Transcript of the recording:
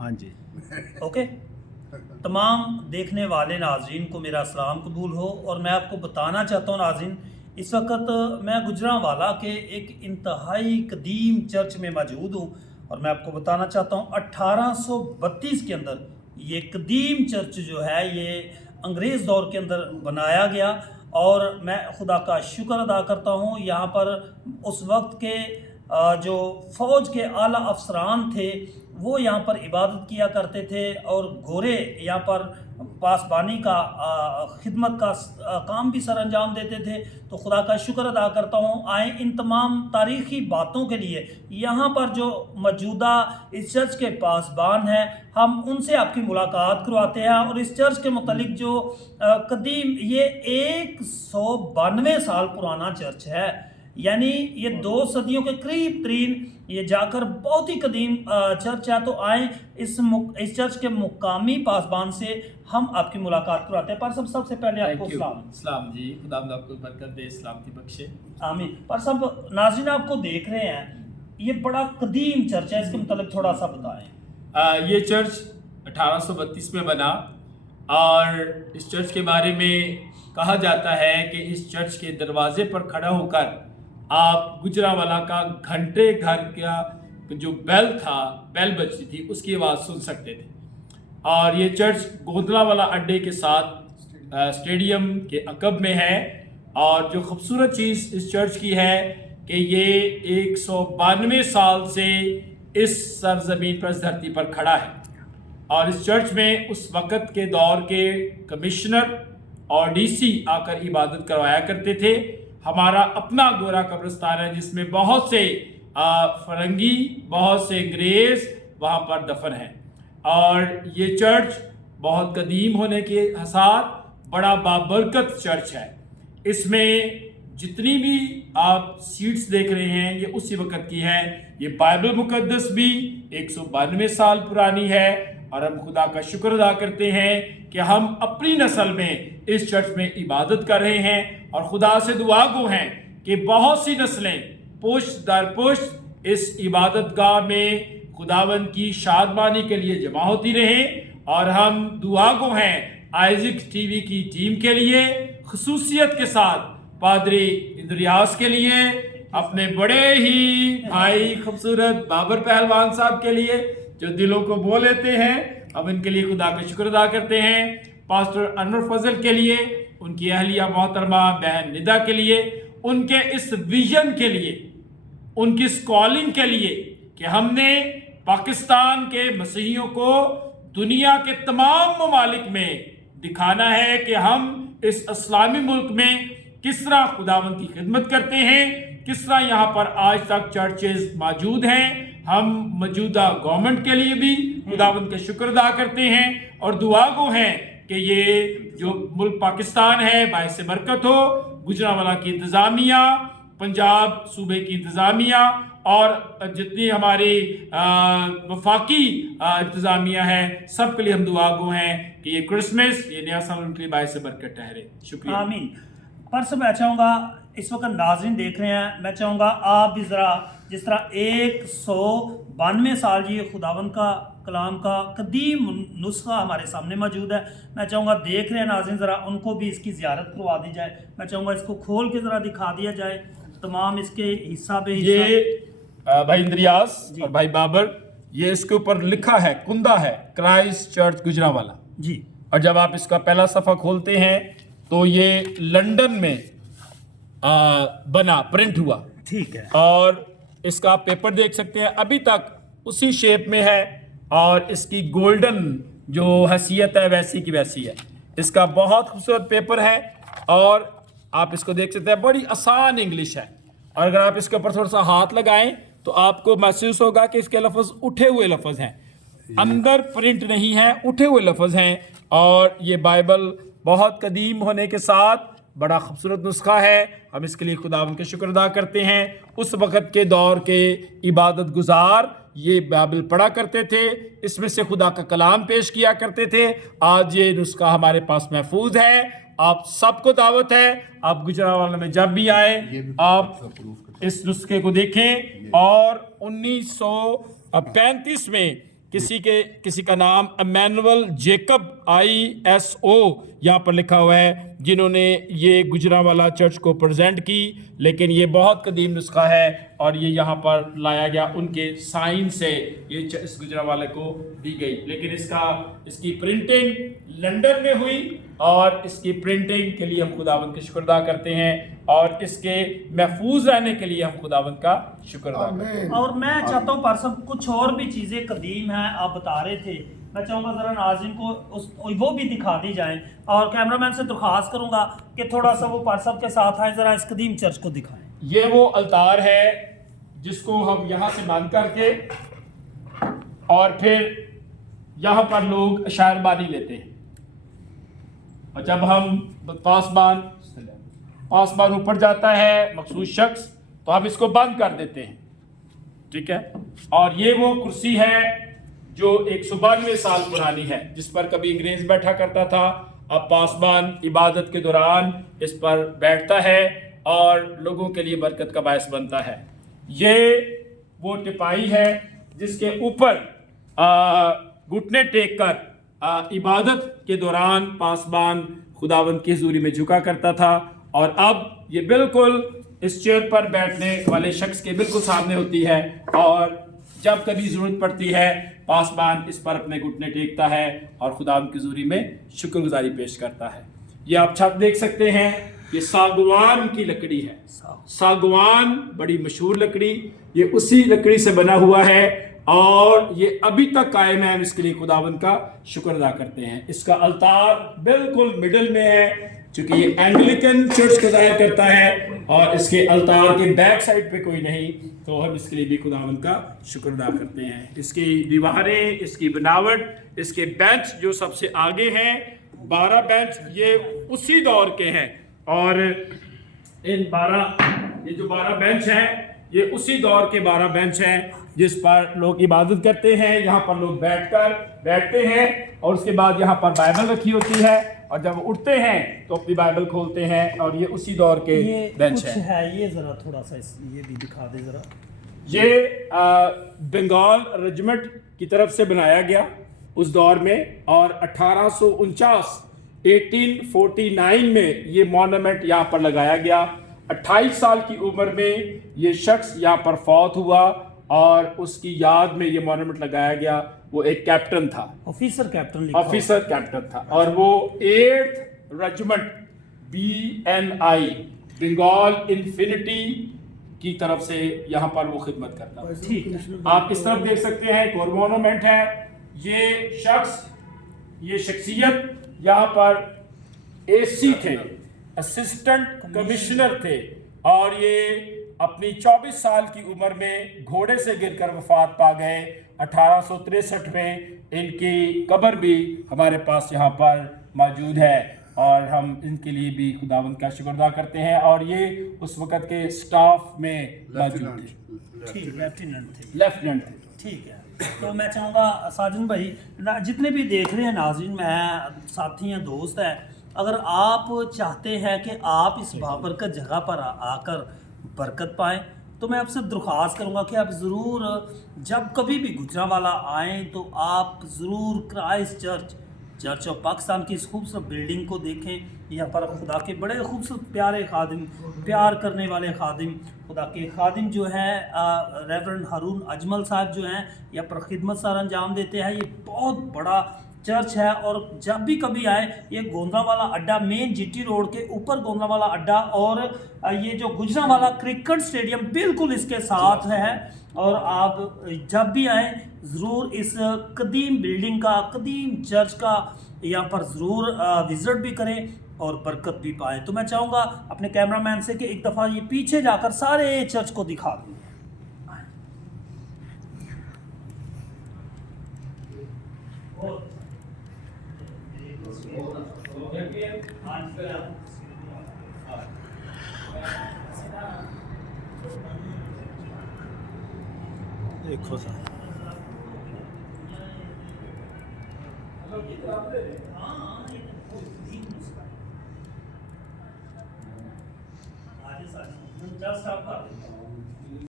हाँ जी। ओके। तमाम देखने वाले नाज़रीन को मेरा सलाम कबूल हो। और मैं आपको बताना चाहता हूँ नाज़रीन, इस वक्त मैं गुजरांवाला के एक इंतहाई कदीम चर्च में मौजूद हूँ। और मैं आपको बताना चाहता हूँ 1832 के अंदर ये कदीम चर्च जो है ये अंग्रेज़ दौर के अंदर बनाया गया। और मैं खुदा का शुक्र अदा करता हूँ, यहाँ पर उस वक्त के जो फ़ौज के आला अफसरान थे वो यहाँ पर इबादत किया करते थे। और गोरे यहाँ पर पासबानी का खिदमत का काम भी सर अंजाम देते थे। तो खुदा का शुक्र अदा करता हूँ। आए इन तमाम तारीख़ी बातों के लिए यहाँ पर जो मौजूदा इस चर्च के पासबान हैं, हम उनसे आपकी मुलाकात करवाते हैं। और इस चर्च के मुतालिक जो कदीम ये 192 साल पुराना चर्च है, यानी ये 2 सदियों के करीब तरीन ये जाकर बहुत ही कदीम चर्च है। तो आए इस चर्च के मुकामी पासबान से हम आपकी मुलाकात कराते हैं। पर सबसे पहले आपको सलाम जी, खुदा आपको बरकत दे, सलामती बख्शे। आमीन। पर सब नाज़रीन आपको देख रहे हैं, ये बड़ा कदीम चर्च है, इसके मतलब थोड़ा सा बताएं। ये चर्च 1832 में बना और इस चर्च के बारे में कहा जाता है कि इस चर्च के दरवाजे पर खड़ा होकर आप गुजरांवाला का घंटे घर का जो बेल था, बेल बजती थी, उसकी आवाज़ सुन सकते थे। और ये चर्च गोंदलावाला अड्डे के साथ स्टेडियम के अकब में है। और जो खूबसूरत चीज़ इस चर्च की है कि ये 192 साल से इस सरजमीन पर, इस धरती पर खड़ा है। और इस चर्च में उस वक़्त के दौर के कमिश्नर और डीसी आकर इबादत करवाया करते थे। हमारा अपना गोरा कब्रिस्तान है जिसमें बहुत से फरंगी, बहुत से अंग्रेज़ वहाँ पर दफन हैं। और ये चर्च बहुत कदीम होने के साथ बड़ा बाबरकत चर्च है। इसमें जितनी भी आप सीट्स देख रहे हैं ये उसी वक़्त की है। ये बाइबल मुकद्दस भी 192 साल पुरानी है। और हम खुदा का शुक्र अदा करते हैं कि हम अपनी नस्ल में इस चर्च में इबादत कर रहे हैं। और खुदा से दुआ गो हैं कि बहुत सी नस्लें पुश्त दर पुश्त इस इबादत गाह में खुदावंद की शादमानी के लिए जमा होती रहें। और हम दुआ गो हैं आइज़िक टीवी की टीम के लिए, खुसूसियत के साथ पादरी इंद्रियास के लिए, अपने बड़े ही भाई खूबसूरत बाबर पहलवान साहब के लिए जो दिलों को मोह लेते हैं। अब इनके लिए खुदा का शुक्र अदा करते हैं। पास्टर अनवर फजल के लिए, उनकी अहलिया मोहतरमा बहन निदा के लिए, उनके इस विजन के लिए, उनकी इस कॉलिंग के लिए कि हमने पाकिस्तान के मसीहियों को दुनिया के तमाम ममालिक में दिखाना है कि हम इस इस्लामी मुल्क में किस तरह खुदावंद की खिदमत करते हैं, किस तरह यहाँ पर आज तक चर्चेज मौजूद हैं। हम मौजूदा गवर्नमेंट के लिए भी खुदावंद का शुक्र अदा करते हैं और दुआ गो हैं कि ये जो मुल्क पाकिस्तान है बाइस बरकत हो। गुजरांवाला की इंतज़ामिया, पंजाब सूबे की इंतज़ामिया और जितनी हमारी वफाकी इंतज़ामिया है, सब के लिए हम दुआ गो हैं कि ये क्रिसमस, ये नया साल उनके लिए बाइस बरकत ठहरे। शुक्रिया। आमीन। पर सब मैं चाहूँगा, इस वक्त नाज़रीन देख रहे हैं, मैं चाहूँगा आप भी ज़रा जिस तरह 192 साल जी खुदावंद का कलाम का कदीम नुस्खा हमारे सामने मौजूद है, मैं चाहूँगा देख रहे हैं नाज़रीन, ज़रा उनको भी इसकी ज़ियारत करवा दी जाए। मैं चाहूँगा इसको खोल के ज़रा दिखा दिया जाए, तमाम इसके हिस्सा पे हिस्सा। ये भाई इंद्रियास और भाई बाबर, ये इसके ऊपर लिखा है, कुंदा है, क्राइस्ट चर्च गुजरांवाला जी। और जब आप इसका पहला सफ़ा खोलते हैं तो ये लंदन में बना, प्रिंट हुआ। ठीक है। और इसका आप पेपर देख सकते हैं, अभी तक उसी शेप में है और इसकी गोल्डन जो हैसियत है वैसी की वैसी है। इसका बहुत खूबसूरत पेपर है और आप इसको देख सकते हैं, बड़ी आसान इंग्लिश है। और अगर आप इसके ऊपर थोड़ा सा हाथ लगाएं तो आपको महसूस होगा कि इसके लफ्ज़ उठे हुए लफ्ज़ हैं, अंदर प्रिंट नहीं है, उठे हुए लफ्ज़ हैं। और ये बाइबल बहुत कदीम होने के साथ बड़ा खूबसूरत नुस्खा है। हम इसके लिए खुदावंद के शुक्र अदा करते हैं। उस वक़्त के दौर के इबादत गुजार ये बाइबल पढ़ा करते थे, इसमें से खुदा का कलाम पेश किया करते थे। आज ये नुस्खा हमारे पास महफूज है। आप सबको दावत है, आप गुजरांवाला में जब भी आए आप इस नुस्खे को देखें। और 1935 में किसी का नाम इमैनुअल जेकब ISO यहाँ पर लिखा हुआ है, जिन्होंने ये गुजरांवाला चर्च को प्रेजेंट की, लेकिन ये बहुत कदीम नुस्खा है और ये यहाँ पर लाया गया उनके साइन से, ये इस गुजरांवाले को दी गई। लेकिन इसकी प्रिंटिंग लंदन में हुई और इसकी प्रिंटिंग के लिए हम खुदावंद का शुक्र अदा करते हैं और इसके महफूज रहने के लिए हम खुदावंद का शुक्र अदा करते हैं। और मैं चाहता हूँ पार्सल कुछ और भी चीज़ें कदीम हैं, आप बता रहे थे, मैं चाहूँगा ज़रा नाज़रीन को वो भी दिखा दी जाए और कैमरामैन से दरख्वास्त करूँगा कि थोड़ा सा वो पार्सल के साथ आए, ज़रा इस कदीम चर्च को दिखाएं। ये वो अल्तार है जिसको हम यहाँ से बंद करके और फिर यहाँ पर लोग शायरबानी लेते हैं, और जब हम पासबान ऊपर जाता है मखसूस शख्स तो हम इसको बंद कर देते हैं, ठीक है। और ये वो कुर्सी है जो 192 साल पुरानी है, जिस पर कभी अंग्रेज बैठा करता था। अब पासबान इबादत के दौरान इस पर बैठता है और लोगों के लिए बरकत का बायस बनता है। ये वो टिपाई है जिसके ऊपर घुटने टेक कर इबादत के दौरान पासबान खुदावंद की हुजूरी में झुका करता था, और अब ये बिल्कुल इस चेयर पर बैठने वाले शख्स के बिल्कुल सामने होती है, और जब कभी ज़रूरत पड़ती है पासबान इस पर अपने घुटने टेकता है और खुदावंद की हुजूरी में शुक्रगुजारी पेश करता है। ये आप छत देख सकते हैं, ये सागवान की लकड़ी है। सागवान बड़ी मशहूर लकड़ी, ये उसी लकड़ी से बना हुआ है और ये अभी तक कायम है। हम इसके लिए खुदावंद का शुक्र अदा करते हैं। इसका अल्तार बिल्कुल मिडल में है, चूंकि ये एंग्लिकन चर्च को जाहिर करता है और इसके अल्तार के बैक साइड पे कोई नहीं, तो हम इसके लिए भी खुदावंद का शुक्र अदा करते हैं। इसकी दीवारें, इसकी बनावट, इसके बेंच जो सबसे आगे हैं, 12 बेंच ये उसी दौर के हैं, और इन 12 बेंच हैं ये उसी दौर के 12 बेंच हैं जिस पर लोग इबादत करते हैं। यहाँ पर लोग बैठते हैं और उसके बाद यहाँ पर बाइबल रखी होती है, और जब उठते हैं तो अपनी बाइबल खोलते हैं, और ये उसी दौर के बेंच है। ये जरा थोड़ा सा ये भी दिखा दे जरा। ये बंगाल रेजिमेंट की तरफ से बनाया गया उस दौर में, और 1849 में ये मॉन्यूमेंट यहाँ पर लगाया गया। 28 साल की उम्र में ये शख्स यहाँ पर फौत हुआ और उसकी याद में ये मॉन्यूमेंट लगाया गया। वो एक कैप्टन था, ऑफिसर कैप्टन था, और वो 8th regiment BNI Bengal infinity की तरफ से यहाँ पर वो खिदमत करता है। ठीक है, आप इस तरफ देख सकते हैं, एक और मॉन्यूमेंट है। ये शख्सियत यहाँ पर AC थे, असिस्टेंट कमिश्नर थे, और ये अपनी 24 साल की उम्र में घोड़े से गिरकर वफात पा गए। 1863 में इनकी कब्र भी हमारे पास यहाँ पर मौजूद है, और हम इनके लिए भी खुदावंद का शुक्र अदा करते हैं। और ये उस वक़्त के स्टाफ में मौजूद थे, लेफ्टिनेंट थे। ठीक है, तो मैं चाहूँगा साजिद भाई, जितने भी देख रहे हैं नाज़रीन, मैं साथी हैं, दोस्त हैं, अगर आप चाहते हैं कि आप इस बाबरकत जगह पर आकर बरकत पाएँ, तो मैं आपसे दरख्वास्त करूंगा कि आप ज़रूर जब कभी भी गुजरांवाला आएँ तो आप ज़रूर क्राइस्ट चर्च ऑफ पाकिस्तान की इस खूबसूरत बिल्डिंग को देखें। यहाँ पर खुदा के बड़े खूबसूरत प्यारे खादिम, प्यार करने वाले खादिम, खुदा के खादिम जो हैं रेवरेंड हारून अजमल साहब जो हैं, यहाँ पर खिदमत सार अंजाम देते हैं। ये बहुत बड़ा चर्च है, और जब भी कभी आए, ये गोंदरावाला अड्डा, मेन GT रोड के ऊपर गोंदरावाला अड्डा, और ये जो गुजरांवाला क्रिकेट स्टेडियम बिल्कुल इसके साथ है। और आप जब भी आए ज़रूर इस कदीम बिल्डिंग का, कदीम चर्च का यहाँ पर ज़रूर विज़िट भी करें और बरकत भी पाएँ। तो मैं चाहूँगा अपने कैमरामैन से कि एक दफ़ा ये पीछे जाकर सारे चर्च को दिखा दूँ। देखो सर, जस्ट आपका